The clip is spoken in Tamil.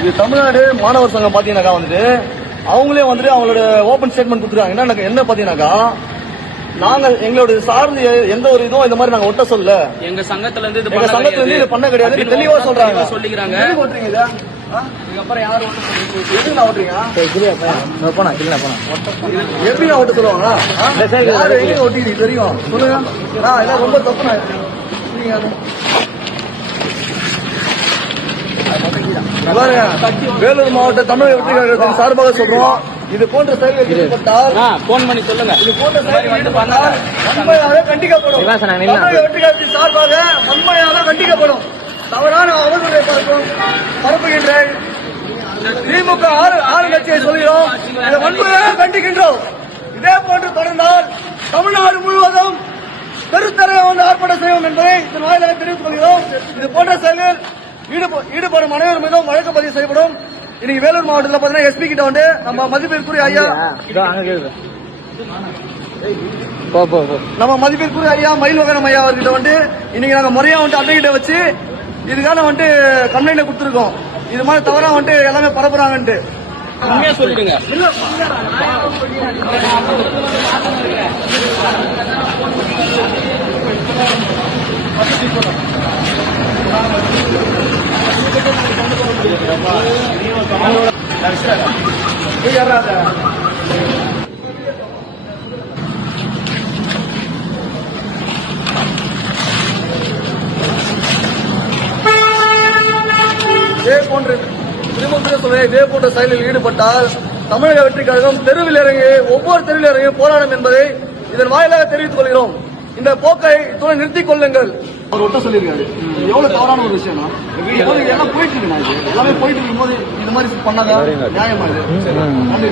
இது தமிழ்நாடு மாணவர் சங்கம் பாத்தீங்கன்னாக்கா வந்துட்டு அவங்களே வந்துட்டு அவங்களோட ஓபன் ஸ்டேட்மெண்ட் கொடுத்துருக்காங்க. என்ன என்ன பாத்தீங்கன்னாக்கா நாங்க எங்களோட சார்ந்து எ- எந்த ஒரு இதுவும் இந்த மாதிரி நாங்க ஒட்ட சொல்ல எங்க சங்கத்துல இருந்து இது எங்க பண்ண சங்கத்துல இருந்து இது பண்ண கிடையாது தெளிவா சொல்றாங்க. சொல்லிக்கிறாங்க? இதுக்கப்புறம் யார் ஓட்ட சொல்றீங்க? எதுக்கு நான் ஓட்டுறீங்க போனா கிளா போனா எப்படி நான் ஓட்ட சொல்லுவாங்க ஆ? யாரு ஓட்டிக்கிறீங்க தெரியும். சொல்லுங்க. ரொம்ப தப்பு நான் நீங்க அது- பாருங்க வேலூர் மாவட்ட தமிழக வெற்றி கழகத்தின் சார்பாக சொல்றோம். இது போன்ற செயல்கள் ஈடுபட்டால் போன் பண்ணி சொல்லுங்க. இது போன்ற செயல்கள் வன்மையாக கண்டிக்கப்படும். தமிழக வெற்றி கழகத்தின் சார்பாக வன்மையாக கண்டிக்கப்படும். தவறான பரப்பும். பரப்புகின்ற திமுக ஆறு கட்சியை சொல்கிறோம். இதை வன்மையாக கண்டிக்கின்றோம். இதே போன்று தொடர்ந்தால் தமிழ்நாடு முழுவதும் தெருத்தரையை வந்து ஆர்ப்பாட்டம் செய்வோம் என்பதை இதன் வாயிலாக தெரிவித்துக் கொள்கிறோம். இது போன்ற ஈடுபடும் அனைவர் மீதும் வழக்கு பதிவு செய்யப்படும். இன்னைக்கு வேலூர் மாவட்டத்தில் பாத்தீங்கன்னா எஸ்பி கிட்ட வந்து நம்ம மதிப்பிற்குரிய ஐயா இதோ அங்க கேக்குது. போ போ போ. நம்ம மதிப்பிற்குரிய ஐயா மயில்வகரம் ஐயா அவர்கிட்ட வந்து இன்னைக்கு நாங்க முறையா வந்துட்டு அட்டைகிட்ட வச்சு இதுக்கான வந்துட்டு கம்ப்ளைண்ட் கொடுத்துருக்கோம். இது மாதிரி தவறா வந்துட்டு எல்லாமே பரப்புறாங்கன்ட்டு. உண்மையா சொல்லிடுங்க. போய் இதே போன்று திரும்ப திரும்ப இதே போன்ற செயலில் ஈடுபட்டால் தமிழக வெற்றி கழகம் தெருவில் இறங்கி ஒவ்வொரு தெருவில் இறங்கி போராடும் என்பதை இதன் வாயிலாக தெரிவித்துக் கொள்கிறோம். இந்த போக்கை இத்துடன் நிறுத்திக் கொள்ளுங்கள். அவர் ஒட்ட சொல்லியிருக்காரு. எவ்வளவு தவறான ஒரு விஷயம் எல்லாம் போயிட்டு இருக்கு எல்லாமே போயிட்டு இருக்கும்போது இந்த மாதிரி பண்ணாங்க நியாயமா இது? நன்றி.